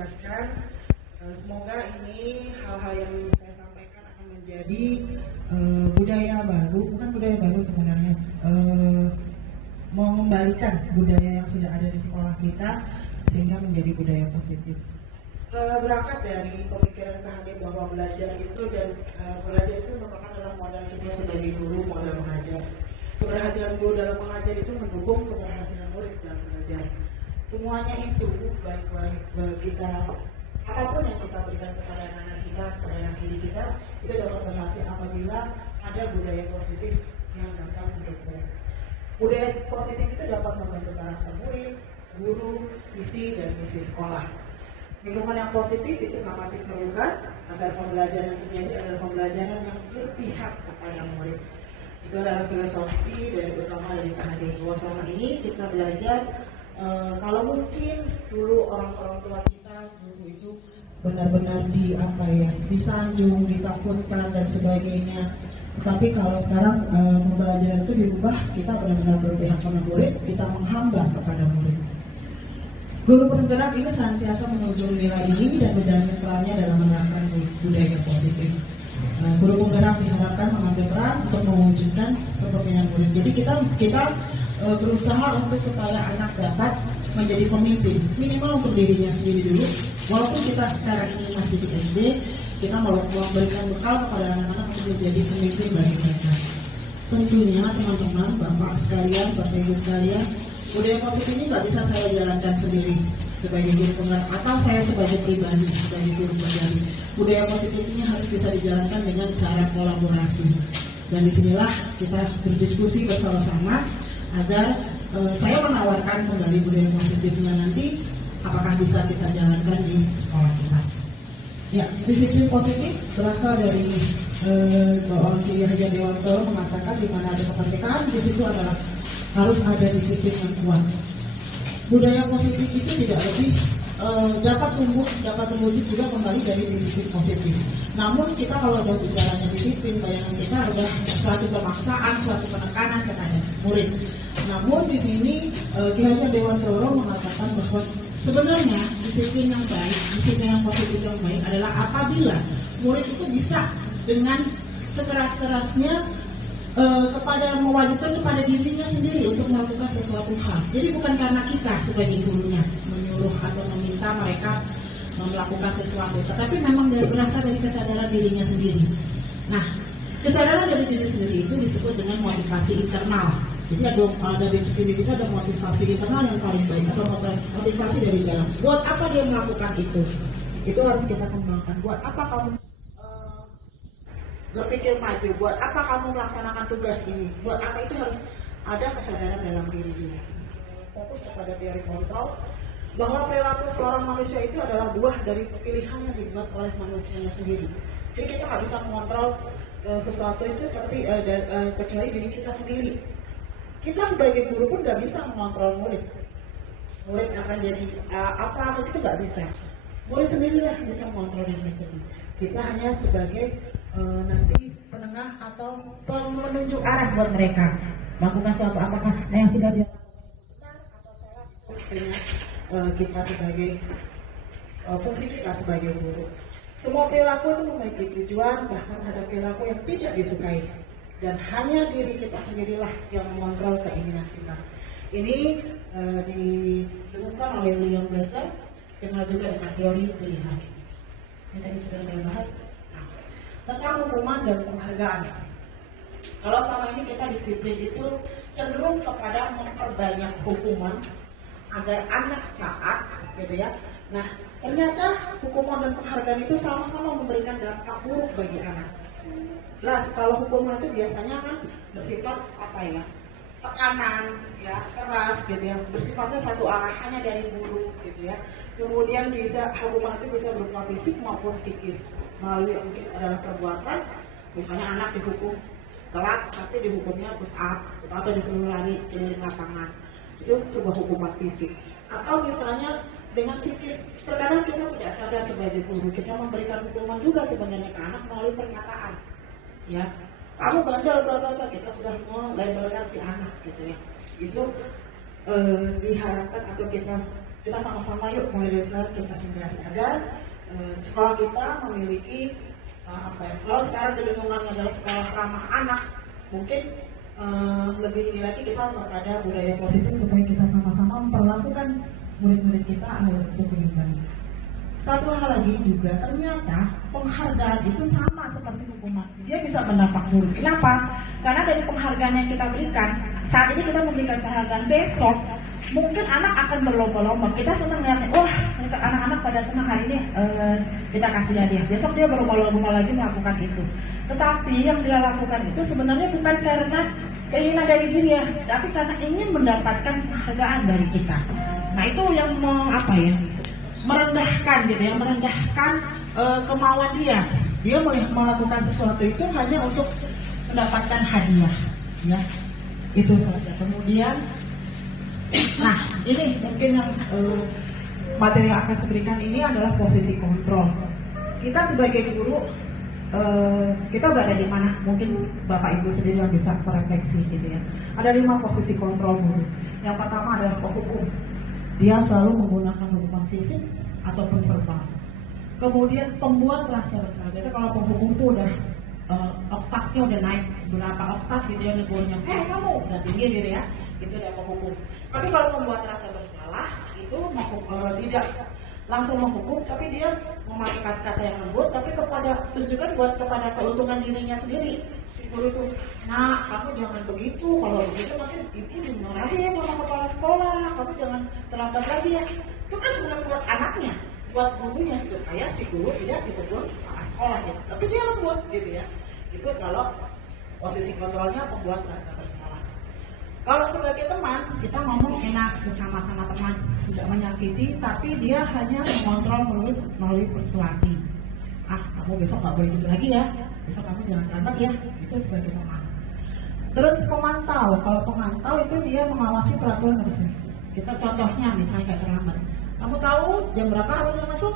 bebaskan. Semoga ini hal-hal yang saya sampaikan akan menjadi budaya baru, bukan budaya baru sebenarnya, mengembalikan budaya yang sudah ada di sekolah kita sehingga menjadi budaya positif. Berangkat dari pemikiran kami bahwa belajar itu merupakan dalam modal kita sebagai guru, modal mengajar. Keberhasilan guru dalam mengajar itu mendukung keberhasilan murid dalam belajar. Semuanya itu baik kita apapun yang kita berikan kepada anak-anak kita, kepada anak didik kita, itu dapat berhasil apabila ada budaya positif yang datang mendukung. Budaya positif itu dapat membantu karakter murid, guru, visi dan misi sekolah. Lingkungan yang positif itu sangat diperlukan agar pembelajaran terjadi adalah pembelajaran yang berpihak kepada murid. Itu adalah filosofi dari utama dari Sahadiswa. Selama ini kita belajar kalau mungkin dulu orang-orang tua kita dulu itu benar-benar disanjung, ditakutkan dan sebagainya. Tetapi kalau sekarang pembelajaran itu dirubah, kita benar-benar berpihak kepada murid, kita menghamba kepada murid. Guru penggerak ini senantiasa menunjukkan nilai ini dan menjamin perannya dalam menerapkan budaya positif. Guru penggerak diharapkan mengambil peran untuk mewujudkan kepentingan murid. Jadi kita berusaha untuk supaya anak dapat menjadi pemimpin, minimal untuk dirinya sendiri dulu. Walaupun kita sekarang ini masih di SD, kita memberikan bekal kepada anak-anak untuk menjadi pemimpin bagi mereka. Tentunya teman-teman, bapak sekalian, bapak ibu sekalian, budaya positif ini nggak bisa saya jalankan sendiri sebagai guru penggerak atau saya sebagai pribadi, sebagai guru pribadi. Budaya positif ini harus bisa dijalankan dengan cara kolaborasi. Dan disinilah kita berdiskusi bersama-sama agar saya menawarkan kembali budaya positifnya nanti apakah bisa kita jalankan di sekolah kita. Ya, disiplin positif berasal dari bahwa Ki Yahya Dewantoro mengatakan di mana ada kemerdekaan di situ adalah harus ada disiplin yang kuat. Budaya positif itu tidak lebih dapat terwujud juga kembali dari disiplin positif. Namun kita kalau sudah bicaranya disiplin, bayangan kita adalah suatu pemaksaan, suatu penekanan kepada murid. Namun di sini Ki Yahya Dewantoro mengatakan bahwa sebenarnya disiplin yang baik, disiplin yang positif yang baik adalah apabila murid itu bisa dengan sekeras-kerasnya kepada mewajibkan kepada dirinya sendiri untuk melakukan sesuatu hal. Jadi bukan karena kita sebagai gurunya menyuruh atau meminta mereka melakukan sesuatu, tetapi memang berasal dari kesadaran dirinya sendiri. Nah, kesadaran dari diri sendiri itu disebut dengan motivasi internal. Jadi ada disiplin itu ada motivasi internal yang paling baik atau motivasi dari dalam. Buat apa dia melakukan itu? Itu harus kita kembangkan. Buat apa kamu berpikir maju? Buat apa kamu melaksanakan tugas ini? Buat apa? Itu harus ada kesadaran dalam diri dia. Fokus kepada teori kontrol bahwa perilaku seorang manusia itu adalah buah dari pilihan yang dibuat oleh manusianya sendiri. Jadi kita nggak bisa mengontrol sesuatu itu tapi kecuali diri kita sendiri. Kita sebagai guru pun nggak bisa mengontrol murid. Murid akan jadi apa itu nggak bisa. Murid sendirilah bisa mengontrol diri sendiri. Kita hanya sebagai nanti penengah atau menunjuk arah buat mereka melakukan sesuatu apakah yang sudah dilakukan benar atau salah dengan kita sebagai fungsi kita sebagai guru. Semua perilaku itu memiliki tujuan, bahkan ada perilaku yang tidak disukai dan hanya diri kita sendirilah yang mengontrol keinginan kita. Ini ditemukan oleh William Glasser, kenal juga dengan teori pilihan. Ini tadi sudah saya bahas tentang hukuman dan penghargaan. Kalau selama ini kita disiplin itu cenderung kepada memperbanyak hukuman agar anak taat, gitu ya. Nah, ternyata hukuman dan penghargaan itu sama-sama memberikan dampak buruk bagi anak. Nah, kalau hukuman itu biasanya kan bersifat tekanan, ya, keras, gitu ya, bersifatnya satu arah hanya dari guru, gitu ya. Kemudian hukuman itu bisa berupa fisik maupun psikis. Melalui mungkin adalah perbuatan, misalnya anak dihukum telat, tapi dihukumnya push up atau disuruh lari keliling lapangan. Itu sebuah hukuman fisik. Atau misalnya dengan psikis, terkadang kita tidak sadar sebagai guru, kita memberikan hukuman juga sebenarnya ke anak melalui pernyataan. Ya, kamu bandel berapa, kita sudah melabelkan si anak, gitu ya. Itu diharapkan atau kita kita sama-sama yuk mulai dari sekarang kita hindari agar sekolah kita memiliki kalau sekarang di lingkungannya adalah sekolah ramah anak, mungkin lebih ini lagi kita kepada budaya positif supaya kita sama-sama memperlakukan murid-murid kita agar untuk lebih baik. Satu hal lagi juga, ternyata penghargaan itu sama seperti hukuman. Dia bisa berdampak buruk. Kenapa? Karena dari penghargaan yang kita berikan, saat ini kita memberikan penghargaan, besok mungkin anak akan berlomba-lomba. Kita senang lihatnya, wah anak-anak pada senang hari ini kita kasih hadiah. Besok dia berlomba-lomba lagi melakukan itu. Tetapi yang dia lakukan itu sebenarnya bukan karena keinginan dari dia, tapi karena ingin mendapatkan penghargaan dari kita. Nah itu yang merendahkan gitu ya, merendahkan kemauan dia. Dia melakukan sesuatu itu hanya untuk mendapatkan hadiah, ya. Itu saja. Kemudian, nah ini mungkin yang materi yang akan saya berikan ini adalah posisi kontrol. Kita sebagai guru, kita berada di mana? Mungkin Bapak Ibu sendiri yang bisa merefleksi gitu ya. Ada 5 posisi kontrol guru. Yang pertama adalah penghukum. Dia selalu menggunakan hukuman fisik ataupun verbal. Kemudian pembuat rahasia besar. Jadi kalau penghukum itu udah oktavnya udah naik berapa oktav gitu ya, negurnya, kamu udah tinggi gitu ya, itu udah penghukum. Tapi kalau pembuat rasa bersalah itu tidak langsung menghukum, tapi dia memakai kata-kata yang lembut, tapi tunjukkan buat kepada keuntungan dirinya sendiri. Guru itu, nah kamu jangan begitu, kalau begitu nanti ibu dimarahin sama kepala sekolah, kamu jangan terlambat lagi ya. Itu kan bukan buat anaknya, buat gurunya, supaya si guru tidak ditegur kepala sekolah gitu. Tapi dia lembut gitu ya. Itu kalau posisi kontrolnya pembuat rasa bersalah. Kalau sebagai teman, kita ngomong enak bersama-sama teman, tidak menyakiti, tapi dia hanya mengontrol melalui persuasi. Kamu besok nggak boleh gitu lagi ya, besok kamu jangan terlambat ya. Itu sebagai teman. Terus pemantau, kalau pemantau itu dia mengawasi peraturan harusnya. Kita contohnya misalnya kayak terlambat, kamu tahu jam berapa harusnya masuk,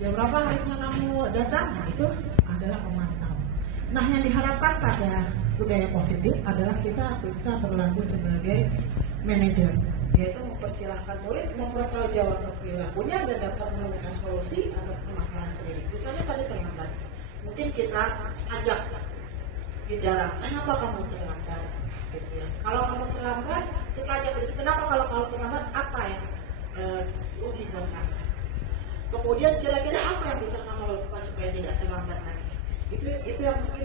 jam berapa harusnya kamu datang, nah itu adalah pemantau. Nah yang diharapkan pada budaya positif adalah kita bisa berlaku sebagai manajer, yaitu mempersilahkan murid mempertanggungjawabkan perilakunya dan dapat menemukan solusi atas permasalahan sendiri. Misalnya tadi terlambat, mungkin kita ajak bicara, kenapa kamu terlambat? Gitu ya. Kalau kamu terlambat, kita ajak berdiskusi, kenapa kalau terlambat, apa yang rugi buat kamu? Kemudian kira-kira apa yang bisa kamu lakukan supaya tidak terlambat lagi? Itu yang mungkin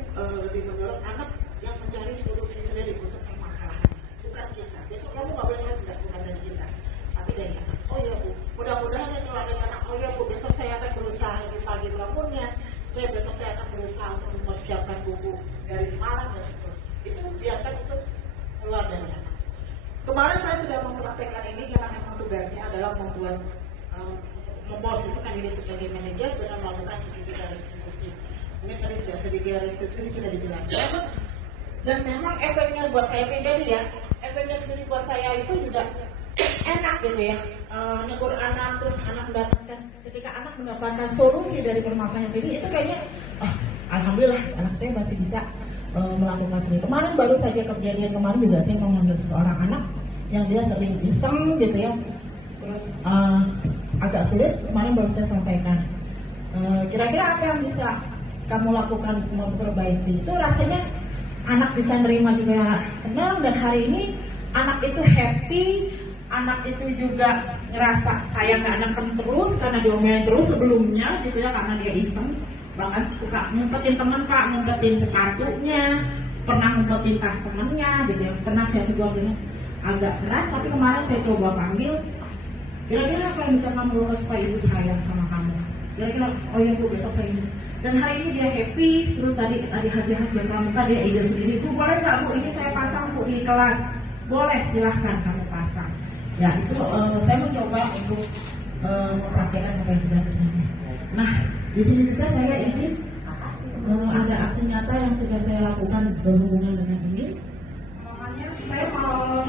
lebih mendorong anak yang mencari solusi sendiri untuk permasalahan, bukan kita. Besok kamu nggak boleh tidak bukan dari kita, tapi dari anak. Oh ya Bu, mudah-mudahan yang dari anak. Oh ya Bu, besok saya akan berusaha lebih pagi bangunnya. Besok saya akan berusaha untuk mempersiapkan buku dari semalam dan seterusnya. Itu biarkan itu keluar dari anak. Kemarin saya sudah mempraktekkan ini karena memang tugasnya adalah memposisikan diri sebagai manajer dengan melakukan sedikit restitusi. Mungkin tadi sudah sedikit restitusi sudah dijelaskan. Dan memang efeknya buat saya pribadi ya, efeknya sendiri buat saya itu juga enak gitu ya. Negur anak, terus anak mendapatkan, ketika anak mendapatkan solusi dari permasalahan ini, itu kayaknya alhamdulillah anak saya masih bisa melakukan sendiri. Kemarin baru saja kejadian kemarin juga saya mengambil seorang anak yang dia sering iseng gitu ya, terus agak sulit. Kemarin baru saya sampaikan, kira-kira apa yang bisa kamu lakukan untuk memperbaiki? Itu rasanya anak bisa nerima juga senang, dan hari ini anak itu happy, anak itu juga ngerasa sayang ke anak terus karena diomelin terus sebelumnya gitu ya, karena dia iseng, bahkan suka ngumpetin teman Pak, ngumpetin kartunya, pernah ngumpetin tas temannya gitu ya. Pernah saya juga bilang agak keras, tapi kemarin saya coba panggil, kira-kira apa yang bisa kamu lakukan supaya ibu sayang sama kamu? Kira-kira, oh ya Bu, besok saya ini. Dan hari ini dia happy. Terus tadi hadiah-hadiah pramuka dia ide sendiri, Bu boleh nggak Bu, ini saya pasang Bu di kelas? Boleh, silahkan kamu pasang. Ya itu saya mencoba untuk mempraktekkan apa yang sudah terjadi. Nah di sini juga saya ingin ada aksi nyata yang sudah saya lakukan berhubungan dengan ini. Makanya saya mau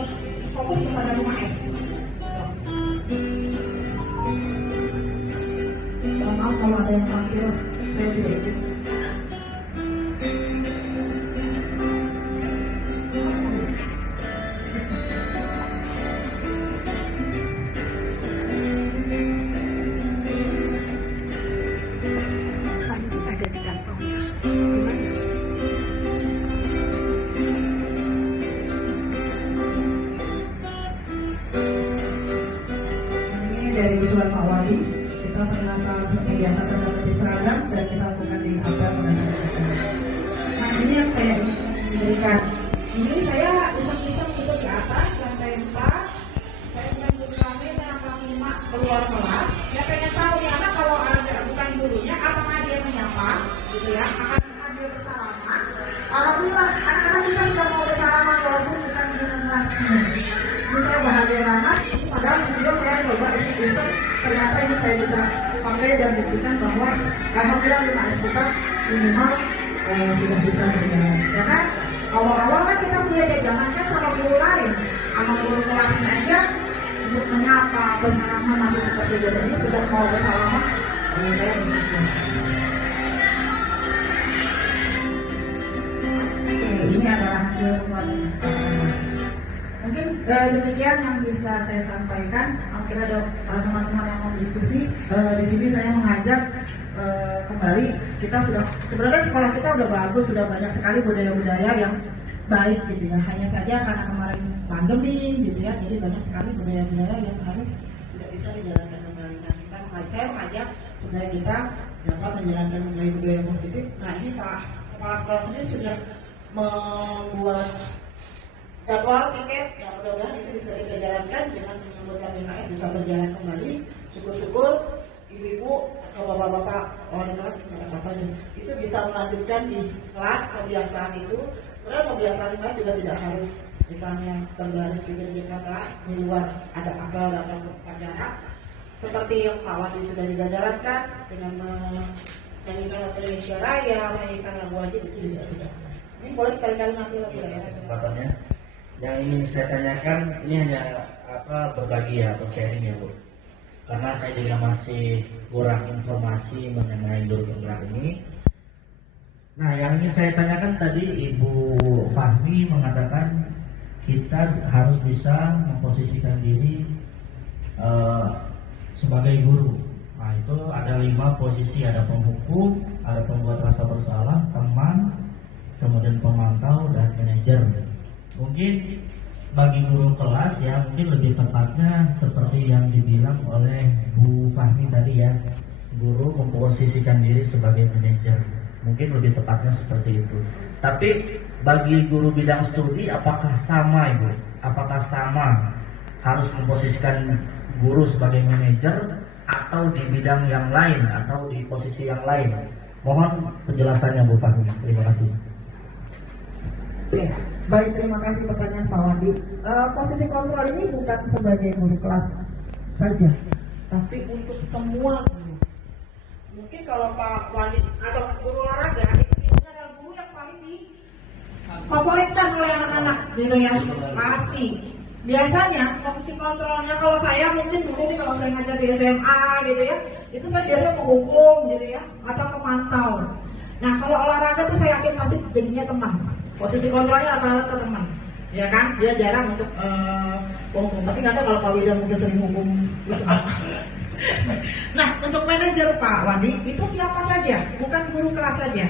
fokus kepada rumah S. Maaf kalau ada yang panggil, saya juga izin. kembali. Kita mengenalkan kegiatan berbagai seragam dan kita lakukan di apel mengenai. Nah ini yang saya ingin berikan. Ini saya iseng-iseng itu di atas lantai 4. Saya ingin berkami dengan kelas 5 keluar kelas. Saya pengen tahu ya anak kalau ada bukan gurunya, apakah dia menyapa, gitu ya, akan dia bersalaman. Alhamdulillah anak-anak kita sudah mau bersalaman walaupun bukan dengan kelasnya. Ini saya bahagia banget. Padahal sebelum saya coba iseng, ternyata ini saya bisa pakai dan buktikan bahwa alhamdulillah 5 kita minimal sudah bisa berjalan. Ya kan? Awal-awal kan kita punya jangankan sama guru lain, sama guru kelasnya aja untuk menyapa, bersalaman masih seperti biasa ini sudah mau bersalaman. Saya bersyukur. Ini adalah hasil mungkin demikian yang bisa saya sampaikan. Kira ada teman-teman yang mau diskusi. Di sini saya mengajak kembali, kita sudah sebenarnya sekolah kita sudah bagus, sudah banyak sekali budaya-budaya yang baik gitu ya. Hanya saja karena kemarin pandemi gitu ya, jadi banyak sekali budaya-budaya yang harus tidak bisa dijalankan kembali. Nah, saya mengajak supaya kita dapat menjalankan kembali budaya yang positif. Nah ini Pak Kepala Sekolah ini sudah membuat jadwal tiket yang mudah-mudahan itu bisa kita jalankan dengan menyambutkan 5S bisa berjalan kembali. Syukur-syukur ibu-ibu atau bapak-bapak orang kelas tidak apa-apa itu bisa melanjutkan di kelas kebiasaan itu. Sebenarnya kebiasaan 5S juga tidak harus misalnya berbaris di Jakarta di luar ada apel atau upacara seperti yang Pak Wadi sudah dijalankan dengan menyanyikan lagu Indonesia Raya, menyanyikan lagu wajib itu juga sudah. Ini boleh sekali-kali nanti lagi ya. Kesempatannya. Yang ingin saya tanyakan ini hanya berbagi atau sharing ya Bu. Karena saya juga masih kurang informasi mengenai guru penggerak ini. Nah, yang ingin saya tanyakan tadi Ibu Fahmi mengatakan kita harus bisa memposisikan diri sebagai guru. Nah, itu ada 5 posisi, ada penghukum, ada pembuat rasa bersalah, teman, kemudian pemantau dan manajer. Mungkin bagi guru kelas ya mungkin lebih tepatnya seperti yang dibilang oleh Bu Fahmi tadi ya, guru memposisikan diri sebagai manajer. Mungkin lebih tepatnya seperti itu. Tapi bagi guru bidang studi apakah sama Ibu? Apakah sama harus memposisikan guru sebagai manajer atau di bidang yang lain atau di posisi yang lain? Mohon penjelasannya Bu Fahmi. Terima kasih. Oke, baik, terima kasih pertanyaan Pak Wadi. Posisi kontrol ini bukan sebagai guru kelas saja, tapi untuk semua guru. Mungkin kalau Pak Wadi atau guru olahraga itu adalah guru yang paling difavoritkan oleh anak-anak gitu ya, pasti. Biasanya posisi kontrolnya kalau saya mungkin dulu nih kalau saya ngajar di SMA gitu ya, itu kan biasanya menghukum gitu ya, atau memantau. Nah kalau olahraga tuh saya yakin pasti jadinya teman. Posisi kontrolnya rata-rata teman, ya kan? Dia jarang untuk hukum. Tapi nggak tahu kalau Pak Wida mungkin sering hukum. Nah, untuk manajer Pak Wadi itu siapa saja, bukan guru kelas saja.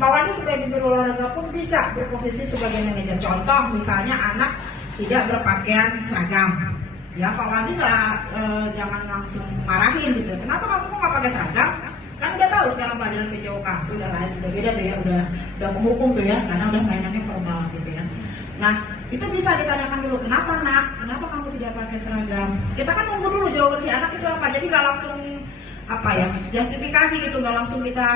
Pak Wadi sebagai guru olahraga pun bisa berposisi sebagai manajer. Contoh, misalnya anak tidak berpakaian seragam, ya Pak Wadi jangan langsung marahin gitu. Kenapa kamu nggak pakai seragam? Kan udah tahu sekarang pelajaran PJOK udah lain, udah beda tuh ya, udah menghukum tuh ya, karena udah mainannya formal gitu ya. Nah itu bisa ditanyakan dulu, kenapa nak, kenapa kamu tidak pakai seragam? Kita kan nunggu dulu jawaban si anak itu apa, jadi nggak langsung justifikasi gitu, nggak langsung kita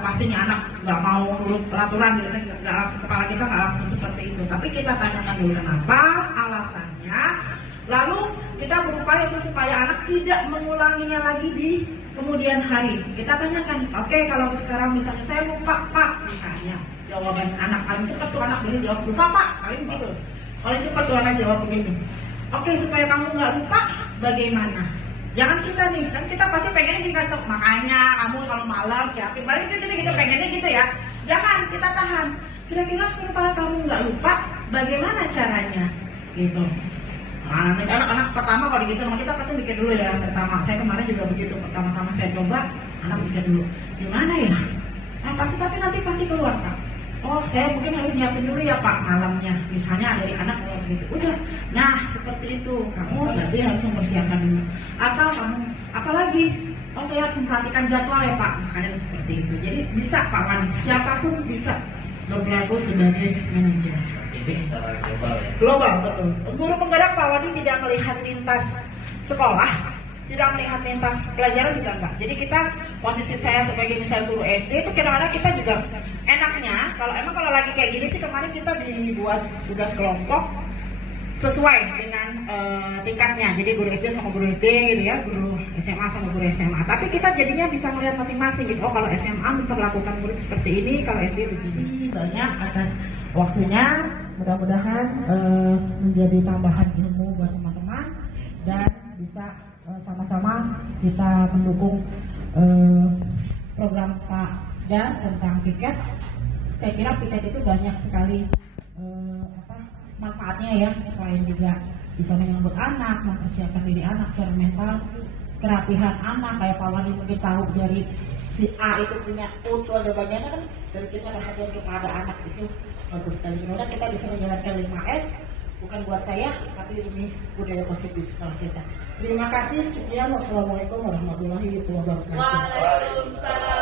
pastinya anak nggak mau nurut peraturan gitu, nggak langsung kepala kita nggak langsung seperti itu, tapi kita tanyakan dulu kenapa, alasannya, lalu kita berupaya supaya anak tidak mengulanginya lagi di kemudian hari. Kita tanyakan, oke, kalau sekarang misalnya saya lupa Pak, misalnya jawaban anak paling cepat tuh anak dari jawab lupa Pak, paling gitu. Paling cepat tuh anak jawab begini. Oke, supaya kamu nggak lupa, bagaimana? Jangan kita nih, kan kita pasti pengennya kita makanya kamu kalau malam siapin, balik kita pengennya gitu ya. Jangan, kita tahan. Kira-kira supaya kamu nggak lupa, bagaimana caranya? Gitu. Nah, anak-anak pertama kalau gitu, nama kita pasti bikin dulu ya pertama. Saya kemarin juga begitu, pertama-tama saya coba, anak bikin dulu. Gimana ya? Nah, tapi nanti pasti keluar Pak. Oh, saya mungkin harus nyiapin dulu ya Pak malamnya. Misalnya dari anak keluar gitu. Udah. Nah, seperti itu. Kamu berarti harus mempersiapkan dulu. Atau kamu apa lagi? Oh, saya harus memperhatikan jadwal ya Pak, misalnya seperti itu. Jadi bisa Pak Wani, siapapun bisa berlaku sebagai manajer. Ini secara global ya. Global, betul. Guru penggerak Pak Wani tidak melihat lintas sekolah, tidak melihat lintas pelajaran juga enggak. Jadi kita, posisi saya sebagai misalnya guru SD itu kadang-kadang kita juga enaknya, kalau lagi kayak gini sih kemarin kita dibuat tugas kelompok sesuai dengan tingkatnya. Jadi guru SD sama guru SD gitu ya, guru SMA sama guru SMA. Tapi kita jadinya bisa melihat masing-masing gitu. Oh, kalau SMA memperlakukan murid seperti ini, kalau SD begini. Banyak atas waktunya. Mudah-mudahan menjadi tambahan ilmu buat teman-teman dan bisa sama-sama kita mendukung program Pak Dan tentang piket. Saya kira piket itu banyak sekali manfaatnya ya, selain juga bisa menyambut anak, mempersiapkan diri anak secara mental, kerapihan anak, kayak Pak Wani mungkin tahu dari si A itu punya utul dan bagiannya kan, dari kita perhatian kepada anak itu bagus sekali. Semoga kita bisa menjalankan 5S, bukan buat saya, tapi ini budaya positif sekolah kita. Terima kasih, sekian, wassalamualaikum warahmatullahi wabarakatuh. Waalaikumsalam.